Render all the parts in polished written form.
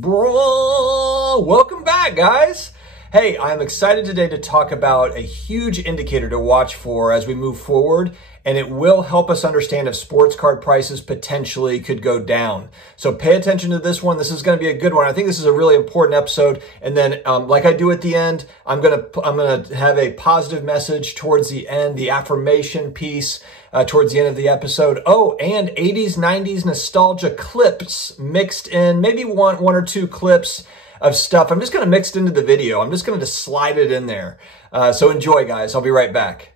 Bro, welcome back, guys. Hey, I'm excited today to talk about a huge indicator to watch for as we move forward, and it will help us understand if sports card prices potentially could go down. So pay attention to this one. This is going to be a good one. I think this is a really important episode. And then, like I do at the end, I'm gonna have a positive message towards the end, the affirmation piece towards the end of the episode. Oh, and 80s, 90s nostalgia clips mixed in, maybe one or two clips of stuff. I'm just going to mix it into the video. I'm just going to slide it in there. So enjoy, guys. I'll be right back.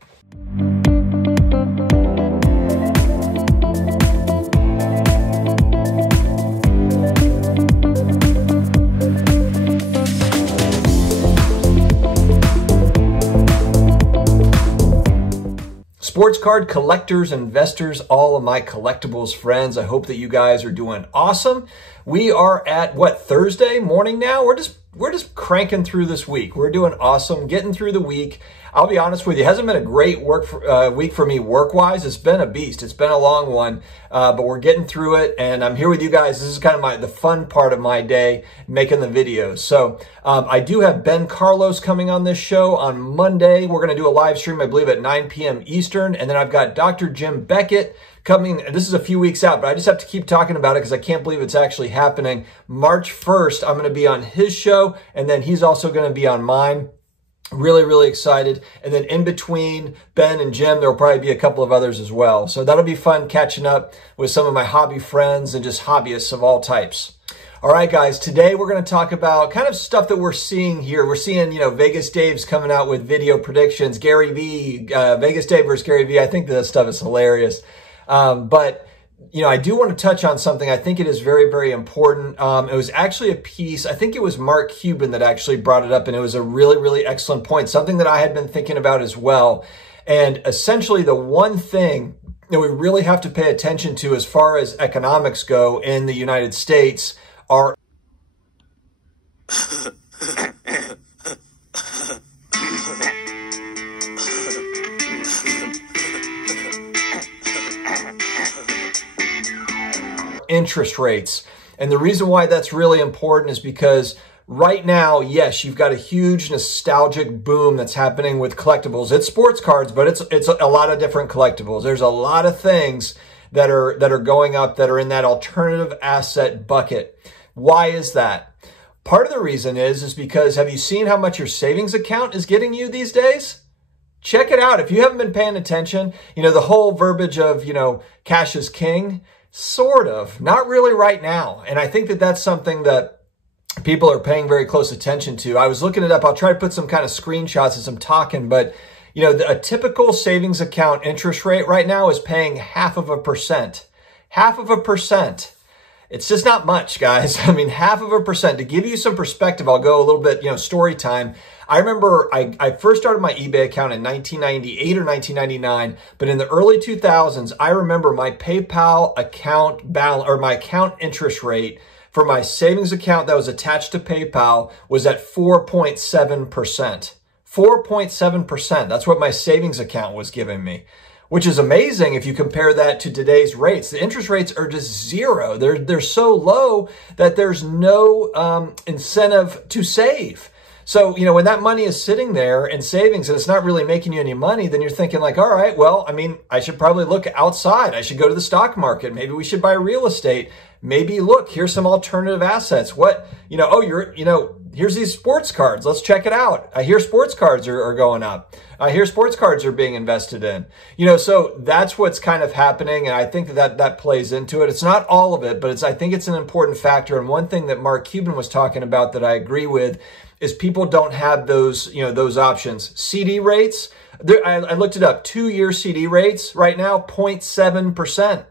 Sports card collectors, investors, all of my collectibles friends, I hope that you guys are doing awesome. We are at Thursday morning now. We're just cranking through this week. We're doing awesome, getting through the week. I'll be honest with you, it hasn't been a great week for me work-wise. It's been a beast. It's been a long one, but we're getting through it, and I'm here with you guys. This is kind of the fun part of my day, making the videos. So I do have Ben Carlos coming on this show on Monday. We're going to do a live stream, I believe, at 9 p.m. Eastern, and then I've got Dr. Jim Beckett coming. This is a few weeks out, but I just have to keep talking about it because I can't believe it's actually happening. March 1st, I'm going to be on his show, and then he's also going to be on mine. Really, really excited. And then in between Ben and Jim, there will probably be a couple of others as well. So that'll be fun catching up with some of my hobby friends and just hobbyists of all types. All right, guys, today we're going to talk about kind of stuff that we're seeing here. We're seeing, Vegas Dave's coming out with video predictions. Gary V, Vegas Dave versus Gary V. I think that stuff is hilarious. But I do want to touch on something. I think it is very, very important. It was actually a piece, I think it was Mark Cuban that actually brought it up, and it was a really, really excellent point, something that I had been thinking about as well. And essentially the one thing that we really have to pay attention to as far as economics go in the United States are interest rates. And the reason why that's really important is because right now, yes, you've got a huge nostalgic boom that's happening with collectibles. It's sports cards, but it's a lot of different collectibles. There's a lot of things that are going up that are in that alternative asset bucket. Why is that? Part of the reason is because have you seen how much your savings account is getting you these days? Check it out. If you haven't been paying attention, the whole verbiage of, cash is king. Sort of, not really right now. And I think that that's something that people are paying very close attention to. I was looking it up. I'll try to put some kind of screenshots as I'm talking, but a typical savings account interest rate right now is paying 0.5%. 0.5%. It's just not much, guys. I mean, 0.5%. To give you some perspective, I'll go a little bit, story time. I remember I first started my eBay account in 1998 or 1999, but in the early 2000s, I remember my PayPal account balance or my account interest rate for my savings account that was attached to PayPal was at 4.7%. 4.7%. That's what my savings account was giving me, which is amazing if you compare that to today's rates. The interest rates are just zero. They're so low that there's no incentive to save. So, when that money is sitting there in savings and it's not really making you any money, then you're thinking like, all right, well, I should probably look outside. I should go to the stock market. Maybe we should buy real estate. Maybe look, here's some alternative assets. Here's these sports cards. Let's check it out. I hear sports cards are going up. I hear sports cards are being invested in. So that's what's kind of happening. And I think that plays into it. It's not all of it, but I think it's an important factor. And one thing that Mark Cuban was talking about that I agree with is people don't have those options. CD rates, I looked it up, 2-year CD rates right now, 0.7%.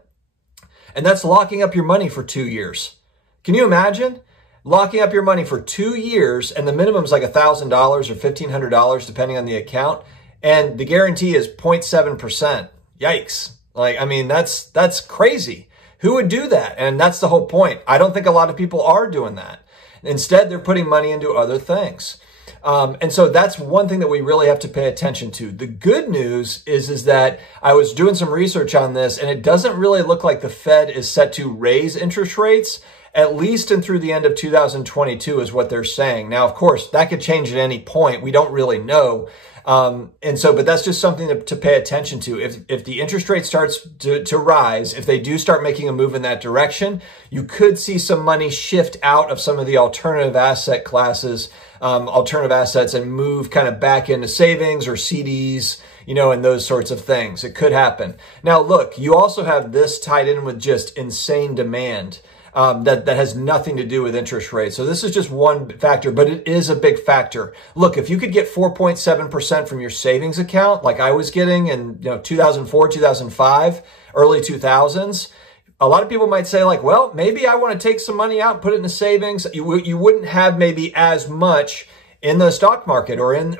And that's locking up your money for 2 years. Can you imagine? Locking up your money for 2 years, and the minimum is like $1,000 or $1,500 depending on the account, and the guarantee is 0.7%. Yikes. That's crazy. Who would do that? And that's the whole point. I don't think a lot of people are doing that. Instead, they're putting money into other things. And so that's one thing that we really have to pay attention to. The good news is that I was doing some research on this, and it doesn't really look like the Fed is set to raise interest rates at least and through the end of 2022 is what they're saying. Now, of course, that could change at any point. We don't really know. But that's just something to pay attention to. If the interest rate starts to rise, if they do start making a move in that direction, you could see some money shift out of some of the alternative asset classes, alternative assets, and move kind of back into savings or CDs, and those sorts of things. It could happen. Now, look, you also have this tied in with just insane demand. That has nothing to do with interest rates. So this is just one factor, but it is a big factor. Look, if you could get 4.7% from your savings account, like I was getting in 2004, 2005, early 2000s, a lot of people might say like, well, maybe I want to take some money out and put it into savings. You wouldn't have maybe as much in the stock market or in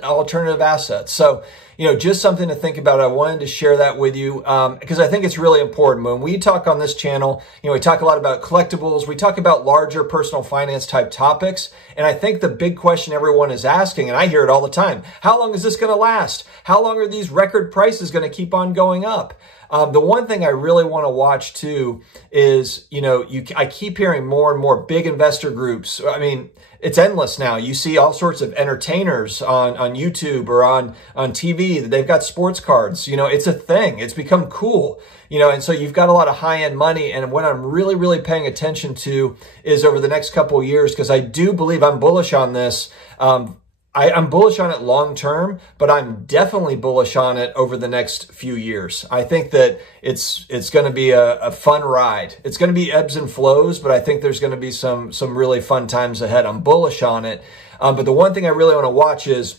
alternative assets. So, just something to think about. I wanted to share that with you because I think it's really important. When we talk on this channel, we talk a lot about collectibles. We talk about larger personal finance type topics. And I think the big question everyone is asking, and I hear it all the time, how long is this going to last? How long are these record prices going to keep on going up? The one thing I really want to watch too is, I keep hearing more and more big investor groups. I mean, it's endless now. You see all sorts of entertainers on YouTube or on TV. They've got sports cards. It's a thing. It's become cool. And so you've got a lot of high-end money. And what I'm really, really paying attention to is over the next couple of years, because I do believe I'm bullish on this. I'm bullish on it long term, but I'm definitely bullish on it over the next few years. I think that it's going to be a fun ride. It's going to be ebbs and flows, but I think there's going to be some really fun times ahead. I'm bullish on it. But the one thing I really want to watch is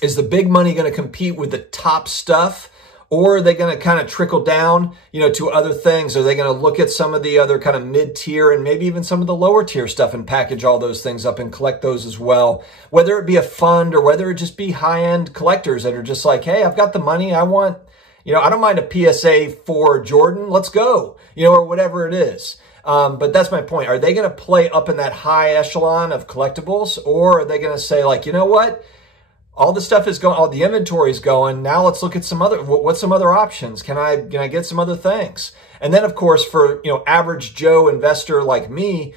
the big money going to compete with the top stuff? Or are they going to kind of trickle down, to other things? Are they going to look at some of the other kind of mid-tier and maybe even some of the lower tier stuff and package all those things up and collect those as well? Whether it be a fund or whether it just be high-end collectors that are just like, hey, I've got the money. I want, I don't mind a PSA for Jordan. Let's go, or whatever it is. But that's my point. Are they going to play up in that high echelon of collectibles, or are they going to say like, you know what? All the stuff is going, all the inventory is going. Now let's look at what's some other options? Can I get some other things? And then of course, for, average Joe investor like me,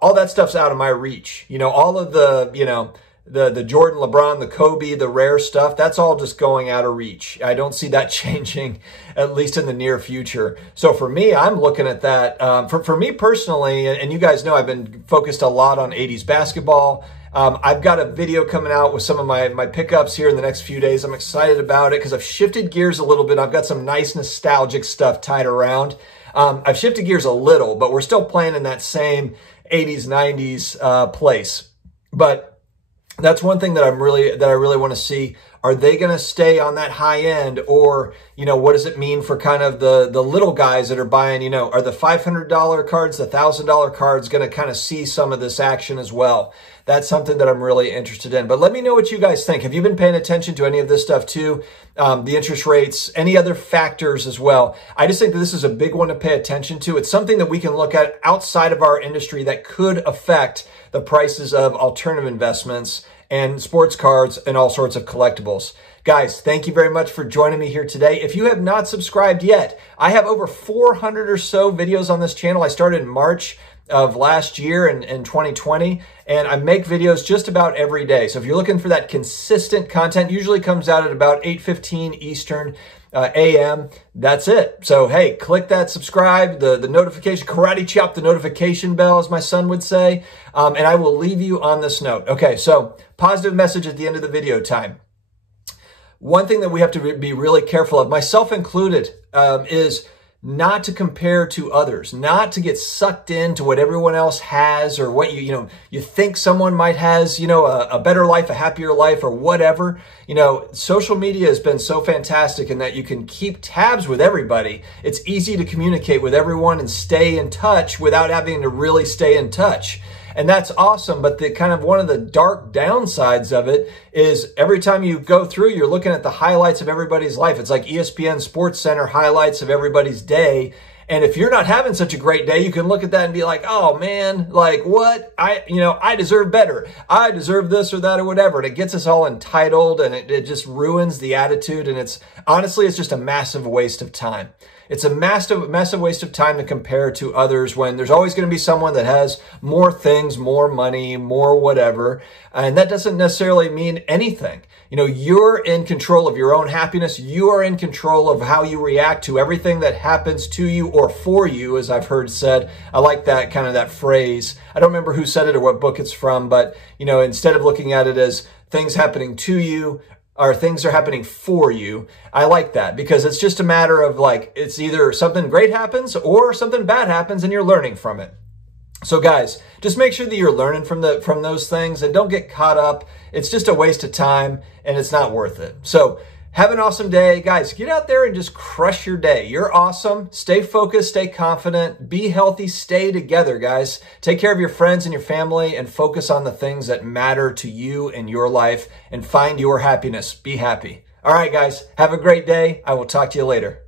all that stuff's out of my reach. All of the Jordan, LeBron, the Kobe, the rare stuff, that's all just going out of reach. I don't see that changing, at least in the near future. So for me, I'm looking at that. For me personally, and you guys know I've been focused a lot on 80s basketball. I've got a video coming out with some of my pickups here in the next few days. I'm excited about it because I've shifted gears a little bit. I've got some nice nostalgic stuff tied around. I've shifted gears a little, but we're still playing in that same 80s, 90s place. But that's one thing that I really want to see. Are they going to stay on that high end, or, what does it mean for kind of the little guys that are buying, are the $500 cards, the $1,000 cards going to kind of see some of this action as well? That's something that I'm really interested in. But let me know what you guys think. Have you been paying attention to any of this stuff too? The interest rates, any other factors as well? I just think that this is a big one to pay attention to. It's something that we can look at outside of our industry that could affect the prices of alternative investments and sports cards and all sorts of collectibles. Guys, thank you very much for joining me here today. If you have not subscribed yet, I have over 400 or so videos on this channel. I started in March of last year in 2020, and I make videos just about every day. So if you're looking for that consistent content, usually comes out at about 8:15 Eastern AM. That's it. So hey, click that subscribe, the notification, karate chop the notification bell, as my son would say, and I will leave you on this note. Okay, so positive message at the end of the video time. One thing that we have to be really careful of, myself included, is not to compare to others, not to get sucked into what everyone else has or what you think someone might has, a better life, a happier life or whatever. Social media has been so fantastic in that you can keep tabs with everybody. It's easy to communicate with everyone and stay in touch without having to really stay in touch. And that's awesome, but the kind of one of the dark downsides of it is every time you go through, you're looking at the highlights of everybody's life. It's like ESPN Sports Center highlights of everybody's day. And if you're not having such a great day, you can look at that and be like, oh man, like what? I deserve better. I deserve this or that or whatever. And it gets us all entitled, and it just ruins the attitude. And it's honestly, it's just a massive waste of time. It's a massive waste of time to compare to others when there's always going to be someone that has more things, more money, more whatever. And that doesn't necessarily mean anything. You know, you're in control of your own happiness. You are in control of how you react to everything that happens to you or for you, as I've heard said. I like that kind of that phrase. I don't remember who said it or what book it's from, but, you know, instead of looking at it as things happening to you or things are happening for you, I like that because it's just a matter of like, it's either something great happens or something bad happens and you're learning from it. So guys, just make sure that you're learning from those things and don't get caught up. It's just a waste of time and it's not worth it. So have an awesome day. Guys, get out there and just crush your day. You're awesome. Stay focused, stay confident, be healthy, stay together, guys. Take care of your friends and your family and focus on the things that matter to you in your life and find your happiness. Be happy. All right, guys, have a great day. I will talk to you later.